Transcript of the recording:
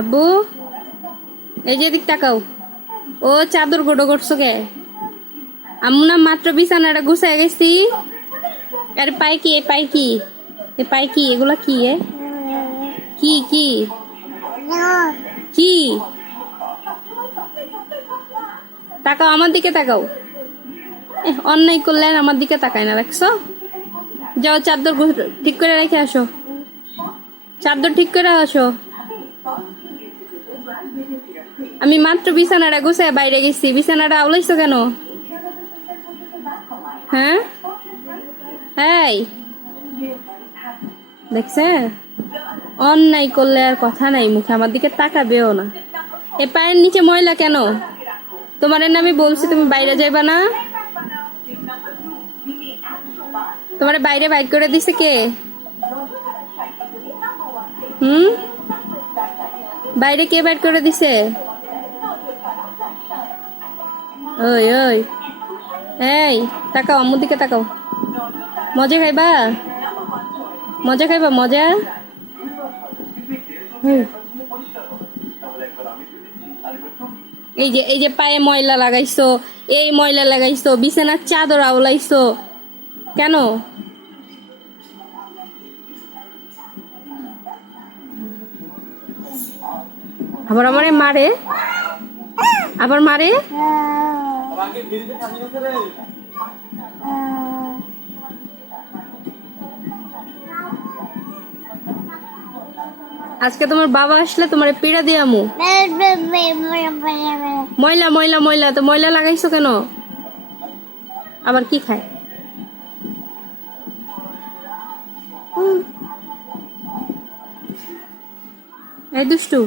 আব্বু এই যে দিক তাকাও। ও চাদর গোটো করছো কে? আম্মু না মাত্র বিছানাটা গুছাই গেছি। আরে পাই কি? পাই কি? পাই কি? এগুলা কি? কি কি কি? তাকাও, আমার দিকে তাকাও। অন্যায় করলেন, আমার দিকে তাকায় না, দেখছো? যাও চাদর ঠিক করে রেখে আসো। চাদর ঠিক করে আসো। আমি মাত্র বিছানাটা গুছাই বাইরে গেছি, বিছানাটা আউলাইছো কেন? হ্যাঁ এই দেখছে, অন্যায় করলে আর কথা নাই মুখে, আমার দিকে তাকাবেও না। এ পায়ের নিচে ময়লা কেন? তোমার না আমি বলছি তুমি বাইরে যাইবা না। তোমার বাইরে বাইর করে দিছে কে? বাইরে কে বাইর করে দিছে? ওই ওই এই তাকাও, আম্মুর দিকে তাকাও। মজা খাইবা? মজা খাইবা? মজা। এই যে পায়ে ময়লা লাগাইছো, এই ময়লা লাগাইছো, বিছানার চাদর আউলাইছো কেন? আবার আমারে মারে, আবার মারে। আজকে তোমার বাবা আসলে তোমার পিড়া দিয়ামু। ময়লা ময়লা ময়লা, তো ময়লা লাগাইছো কেন? আবার কি খায়? এই দুষ্টু।